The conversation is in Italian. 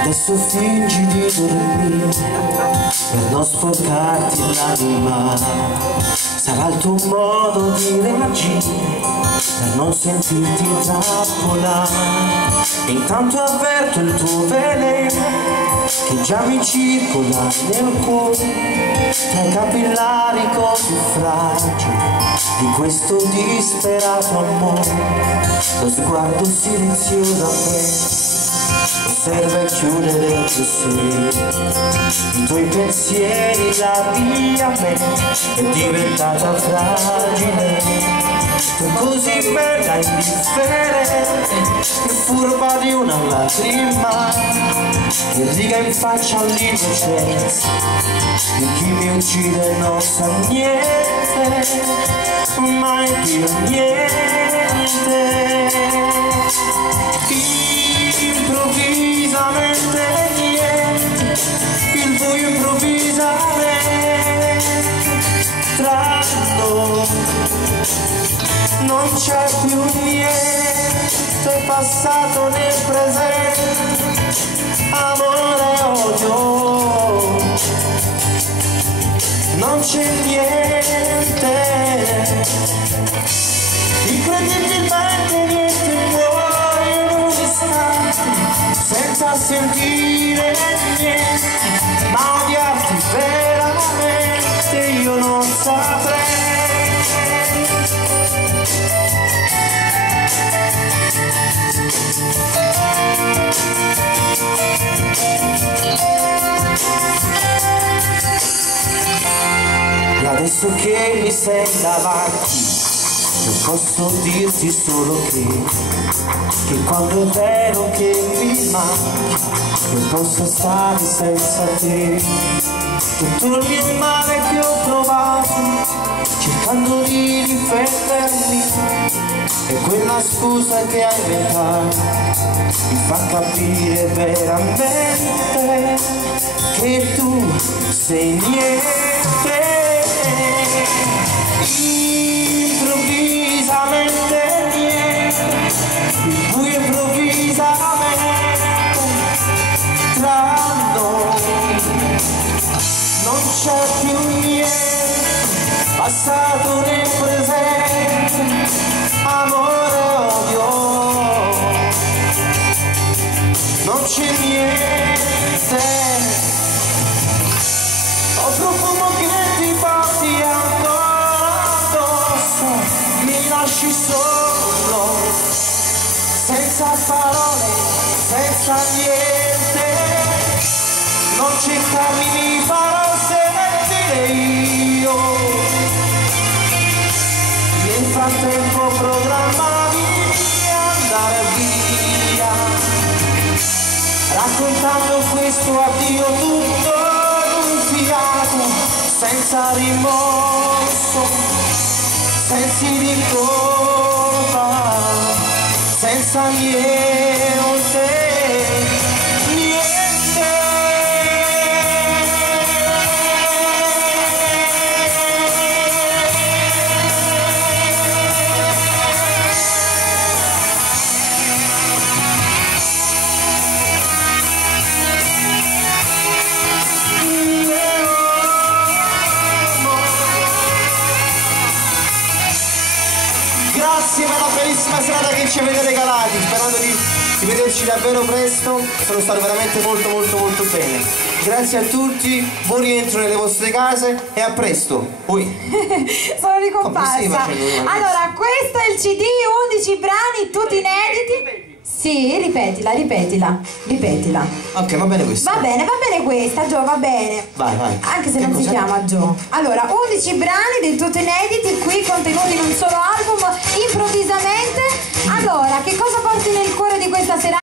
Adesso fingi di dormire per non sporcarti l'anima. Sarà il tuo modo di reagire per non sentirti intrappolare. E intanto avverto il tuo veleno che già mi circola nel cuore, tra i capillari così fragili di questo disperato amore. Lo sguardo silenzioso a me osserva e chiude dentro sé i tuoi pensieri. La via a me è diventata fragile. Tu così bella e indifferente, più furba di una lacrima che riga in faccia all'innocenza di chi mi uccide. Non sa niente, mai più niente. Improvvisamente niente, il buio improvvisamente trando, non c'è più niente passato nel presente, amore e odio, non c'è niente, incredibilmente niente muore in un istante senza sentire niente, ma odiarti veramente io non saprei. E adesso che mi sei davanti io posso dirti solo che quando è vero che mi manchi io posso stare senza te. Tutto il mio male che ho provato cercando di difendermi e quella scusa che hai inventato mi fa capire veramente che tu sei niente. Improvvisamente niente, il buio improvvisamente trando, non c'è più niente passato nel presente, amore e odio, non c'è niente. Ho profumo che ti porti ancora addosso, mi lasci solo, senza parole, senza niente, non cercarmi, mi farò sentire io. Nel frattempo programmavi di andare via, raccontando questo addio tutto senza rimorso, sensi di colpa, senza niente, niente. Grazie per la bellissima serata che ci avete regalati, sperando di vederci davvero presto. Sono stato veramente molto bene. Grazie a tutti, buon rientro nelle vostre case e a presto. Sono ricomparsa. Allora, questo è il CD, 11 brani, tutti inediti. Sì, ripetila. Ok, va bene questa. Va bene questa, Gio, va bene. Vai. Anche se non si chiama Gio. Allora, 11 brani del tutto inediti, qui contenuti in un solo album, improvvisamente. Allora, che cosa porti nel cuore di questa serata?